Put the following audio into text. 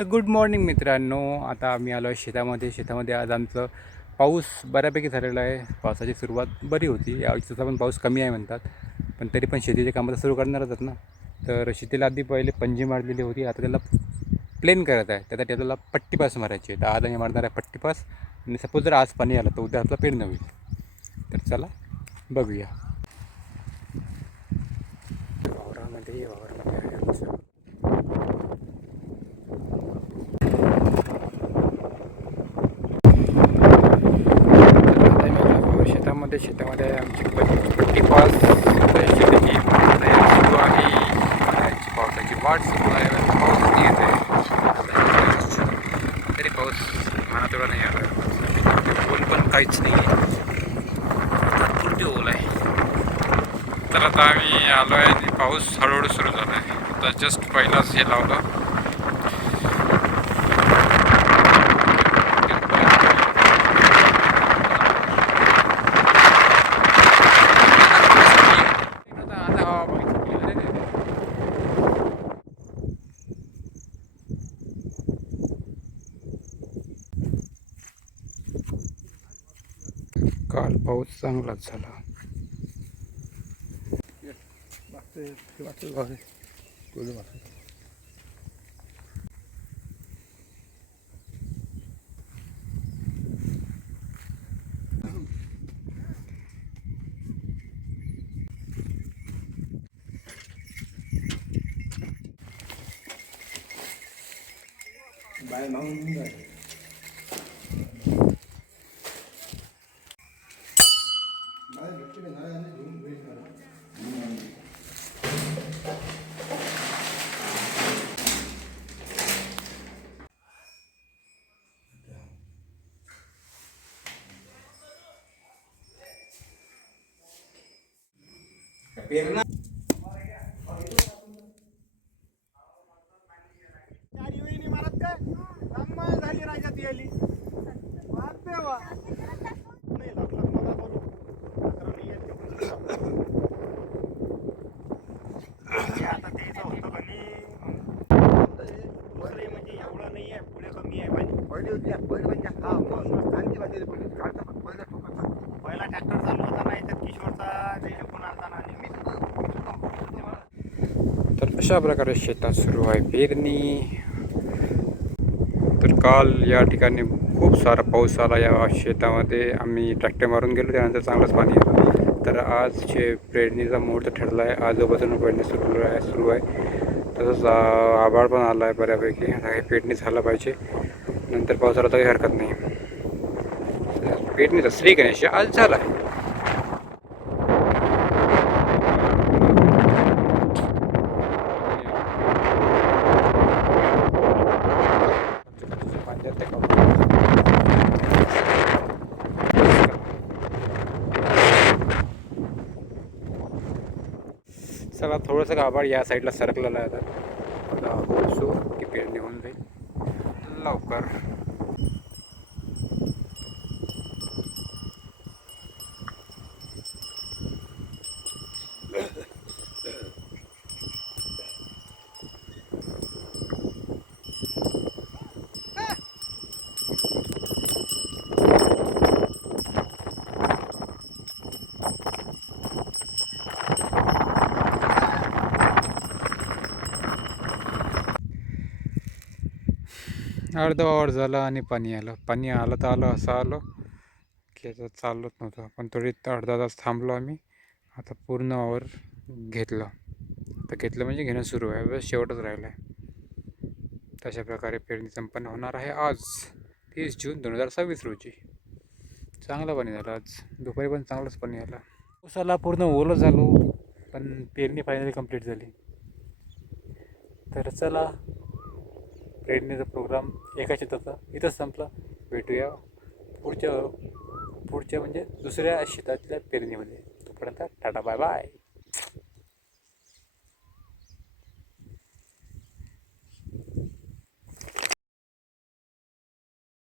तर good morning मित्रांनो. आता आम्ही आलो आहे शेतामध्ये आज आमचं पाऊस बऱ्यापैकी झालेला आहे. पावसाची सुरुवात बरी होती. यावेळी पण पाऊस कमी आहे म्हणतात, पण तरी पण शेतीचे कामं तर सुरू करणारच आहेत ना. तर शेतीला आधी पहिले पंजी मारलेली होती, आता त्याला प्लेन करत आहे. त्यासाठी आपल्याला पट्टीपास मारायची आहे. तर आज आम्ही मारणार आहे पट्टीपास, आणि सपोज जर आज पाणी आलं तर उद्या आपला पेरणं होईल. तर चला बघूया. वावरामध्ये आहे आमचं. शेतामध्ये आमची पट्टी पास शेतीची तयारी सुरू आहे. पावसाची वाट सुरू आहे. पाऊस नाही येत आहे तरी पाऊस मनातोडा नाही आला. ओल पण काहीच नाही आहे, ओल आहे. तर आता आम्ही आलो आहे आणि पाऊस हळूहळू सुरू झाला आहे. आता जस्ट पहिलाच हे लावलं. काल पाऊस चांगलाच झाला. पेरणा झाली राजा ती आली आता त्याचं होतं कमी म्हणजे एवढं नाही आहे, पुढे कमी आहे पाणी. पहिला ट्रॅक्टर चालू होता ना याच्यात किशोरचा, तर अशा प्रकारे शेतात सुरू आहे पेरणी. तर काल या ठिकाणी खूप सारा पाऊस आला या शेतामध्ये. आम्ही ट्रॅक्टर मारून गेलो, त्यानंतर चांगलंच पाणी आलं. तर आज पेरणीचा मुहूर्त ठरला आहे. आजूबाजूने पेरणी सुरू आहे. तसंच आभाळ पण आला आहे बऱ्यापैकी. आता हे पेरणी झालं पाहिजे, नंतर पावसाला तर काही हरकत नाही. पेरणीचा श्री गणेश आज झाला आहे. चला थोडंसं आभाळ या साईडला सरकलेलं आहे. आता होसो की पेरणी होऊन जाईल लवकर. अर्धा आवर झाला आणि पाणी आलं तर आलं, असं आलं की आता चालत नव्हतं. पण थोडी अर्धा तास थांबलो आम्ही. आता पूर्ण आवर घेतलं. आता घेतलं म्हणजे घेणं सुरू आहे, बस शेवटच राहिलं आहे. तशा प्रकारे पेरणी संपन्न होणार आहे आज 30 जून 2026 रोजी. चांगलं पाणी झालं आज. दुपारी पण चांगलंच पाणी आलं. पावसाला पूर्ण ओलं झालो, पण पेरणी फायनली कंप्लीट झाली. तर चला, पेरणीचा प्रोग्राम एका शेताचा इथंच संपला. भेटूया पुढच्या म्हणजे दुसऱ्या शेतातल्या पेरणीमध्ये. तोपर्यंत टाटा बाय बाय.